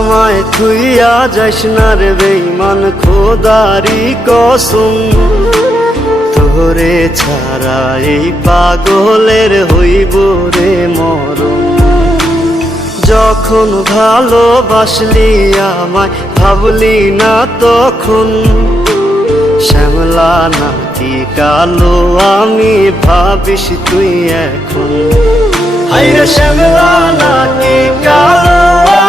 আমায় থুইয়া যাইস না রে বেঈমান, খোদারি কসম তোরে ছাড়া এই পাগলের হইব রে মরণ। যখন ভালোবাসলি আমায় ভাবলি না তখন, শ্যামলা নাকি কালো আমি ভাবিস তুই এখন। হায়রে শ্যামলা নাকি কালো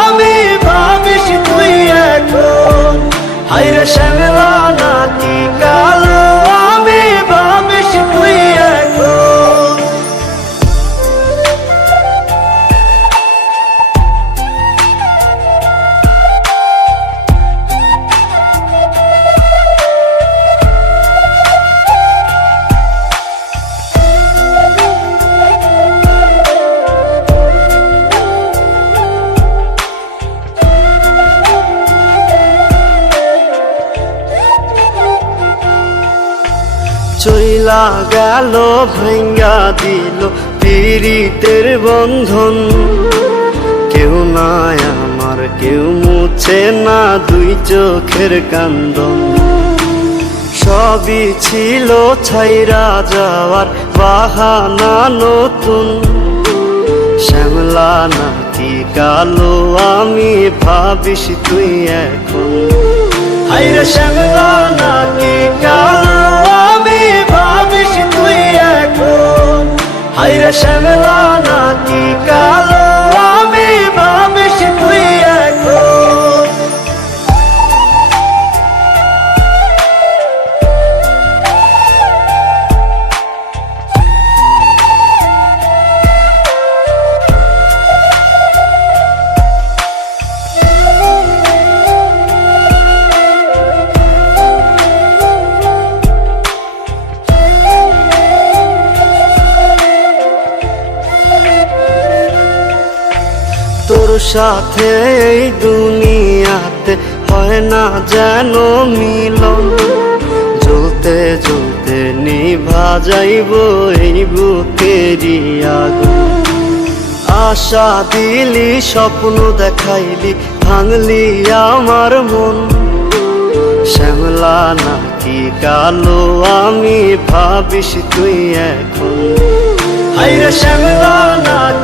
আমি ভাবিস তুই এখন। হায়রে শ্যামলা নাকি কালো আমি ভাবিস তুই এখন। চইলা গেল ভাঙ্গা দিল পীড়িতের বন্ধন, কেউ নাই আমার কেউ মুছে না দুই চোখের কান্দন। সবই ছিল ছাইরা যাওয়ার বাহানা নতুন, শ্যামলা নাকি কালো আমি ভাবিস তুই এখন। হায়রে শ্যামলা নাকি কালো আমি ভাবিস তুই এখন। হায়রে শ্যামলা নাকি কালো আমি ভাবিস তুই এখন। তোর সাথে এই দুনিয়াতে হয় না যেন মিলন, জ্বলতে জ্বলতে নিভা যাইব এই বুকেরই আগুন। আশা দিলি স্বপ্ন দেখাইলি ভাঙলি আমার মন, শ্যামলা নাকি কালো আমি ভাবিস তুই এখন। হায়রে শ্যামলা নাকি